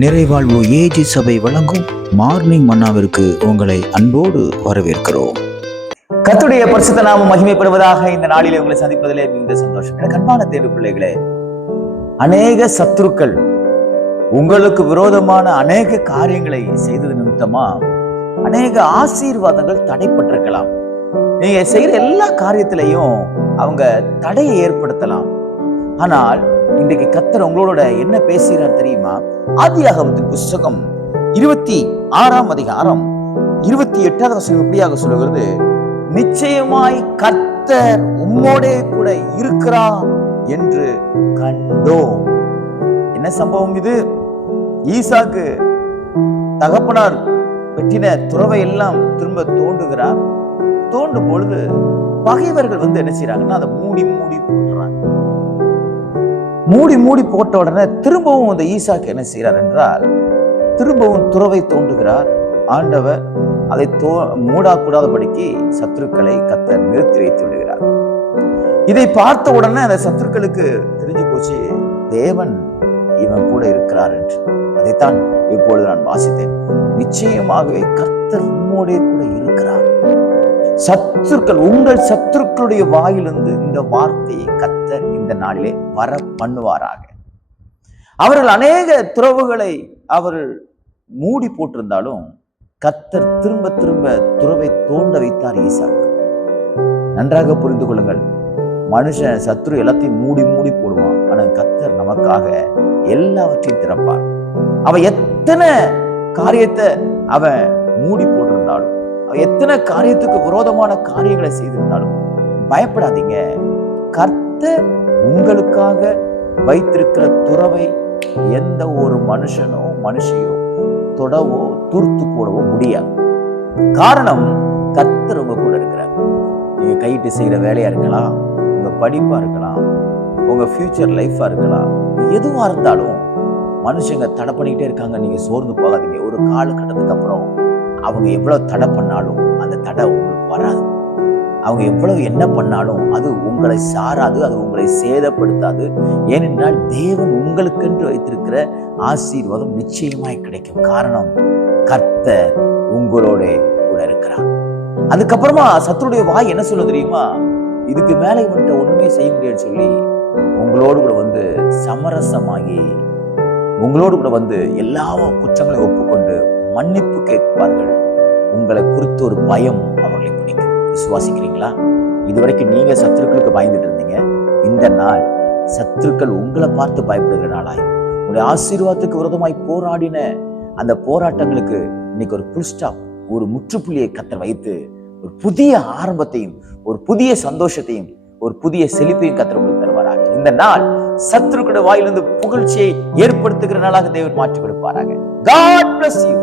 நிறைவாழ்வு AG சபை வழங்கும் morning மன்னாவிற்கு உங்களை அன்போடு வரவேற்கிறோம். கர்த்தருடைய பரிசுத்த நாமம் மகிமைப்படுவதாக. இந்த நாளிலே உங்களை சந்திப்பதிலே மிகுந்த சந்தோஷம். எனக்கு அன்பான தேர்வு பிள்ளைகளே, அநேக சத்துருக்கள் உங்களுக்கு விரோதமான அநேக காரியங்களை செய்தது நிமித்தமா அநேக ஆசீர்வாதங்கள் தடைப்பட்டிருக்கலாம். நீங்க செய்யற எல்லா காரியத்திலையும் அவங்க தடையை ஏற்படுத்தலாம். ஆனால் இன்றைக்கு கர்த்தர் உங்களோட என்ன பேசுகிறார் தெரியுமா? ஆதியாகமத்தின் புஸ்தகம் 26ஆம் அதிகாரம் 28வது வசனம் இப்படியாக சொல்லுகிறது, நிச்சயமாய் கர்த்தர் உம்மோடே கூட இருக்கிறார் என்று கண்டோம். என்ன சம்பவம் இது? ஈசாக்கு தகப்பனார் வெட்டின துறவை எல்லாம் திரும்ப தோண்டுகிறார். தோண்டும் பொழுது பகைவர்கள் என்ன செய்யறாங்கன்னா அதை மூடி போட்டுறாங்க. மூடி போட்ட உடனே திரும்பவும் அந்த ஈசாக்கு என்ன செய்யறார் என்றால், திரும்பவும் துறவை தோண்டுகிறார். ஆண்டவர் அதை மூடக்கூடாதபடிக்கு சத்துருக்களை கர்த்தர் நிறுத்தி வைத்து விடுகிறார். இதை பார்த்த உடனே அந்த சத்துருக்களுக்கு தெரிஞ்சு போச்சு, தேவன் இவன் கூட இருக்கிறார் என்று. அதைத்தான் இப்பொழுது நான் வாசித்தேன். நிச்சயமாகவே கர்த்தர் உம்மோடே கூட இருக்கிறார். சத்துருக்கள், உங்கள் சத்துருக்களுடைய வாயிலிருந்து இந்த வார்த்தையை கர்த்தர் இந்த நாளிலே வர பண்ணுவாராக. அவர்கள் அநேக துறவுகளை அவர்கள் மூடி போட்டிருந்தாலும் கர்த்தர் திரும்ப துறவை தோண்ட வைத்தார் ஈசாக்கு. நன்றாக புரிந்து கொள்ளுங்கள், மனுஷன் சத்துரு எல்லாத்தையும் மூடி போடுவான். ஆனால் கர்த்தர் நமக்காக எல்லாவற்றையும் திறப்பார். அவன் எத்தனை காரியத்தை அவன் மூடி போட்டிருந்தாலும், எத்தனை காரியத்துக்கு விரோதமான காரியங்களை செய்திருந்தாலும் பயப்படாதீங்க. கர்த்தர் உங்களுக்காக வைத்திருக்கிற துறவை எந்த ஒரு மனுஷனோ மனுஷியோ தொடவோ தூர்த்து போடவோ முடியாது. காரணம், கர்த்தர் உங்க கூட இருக்கிறார். நீங்க கையிட்டு செய்யற வேலையா இருக்கலாம், உங்க படிப்பா இருக்கலாம், உங்க ஃபியூச்சர் லைஃபா இருக்கலாம், எதுவா இருந்தாலும் மனுஷங்க தடை பண்ணிக்கிட்டே இருக்காங்க. நீங்க சோர்ந்து போகாதீங்க. ஒரு காலகட்டத்துக்கு அப்புறம் அவங்க எவ்வளவு தடை பண்ணாலும் அந்த தடை உங்களுக்கு வராது. அவங்க எவ்வளவு என்ன பண்ணாலும் அது உங்களை சாராது, அது உங்களை சேதப்படுத்தாது. ஏனென்றால் தேவன் உங்களுக்கென்று வைத்திருக்கிற ஆசீர்வாதம் நிச்சயமாய் கிடைக்கும். காரணம், கர்த்தர் உங்களோட கூட இருக்கிறார். அதுக்கப்புறமா சத்துருடைய வாய் என்ன சொல்ல தெரியுமா? இதுக்கு மேலே இவன்கிட்ட ஒண்ணுமே செய்ய முடியாது சொல்லி உங்களோடு கூட சமரசமாகி உங்களோடு கூட எல்லா குற்றங்களையும் ஒப்புக்கொண்டு மன்னிப்பு கேட்பார்கள். உங்களை குறித்து ஒரு பயம் அவர்களை பிடிக்கும். விசுவாசிக்கிறீங்களா? இதுவரைக்கும் நீங்க சத்துருக்களுக்கு பயந்துட்டு இருந்தீங்க. இந்த நாள் சத்துருக்கள் உங்களை பார்த்து பயப்படுகிற நாளாய், உங்களுடைய ஆசீர்வாதத்துக்கு விரோதமாய் போராடின அந்த போராட்டங்களுக்கு இன்னைக்கு ஒரு புல் ஸ்டாப், ஒரு முற்றுப்புள்ளியை கர்த்தர் வைத்து ஒரு புதிய ஆரம்பத்தையும், ஒரு புதிய சந்தோஷத்தையும், ஒரு புதிய செழிப்பையும் கர்த்தர் உங்களுக்கு தருவாராக. இந்த நாள் சத்துருக்களுடைய வாயிலிருந்து புகழ்ச்சியை ஏற்படுத்துகிற நாளாக தேவன் மாற்றி கொடுப்பாராக. God bless you.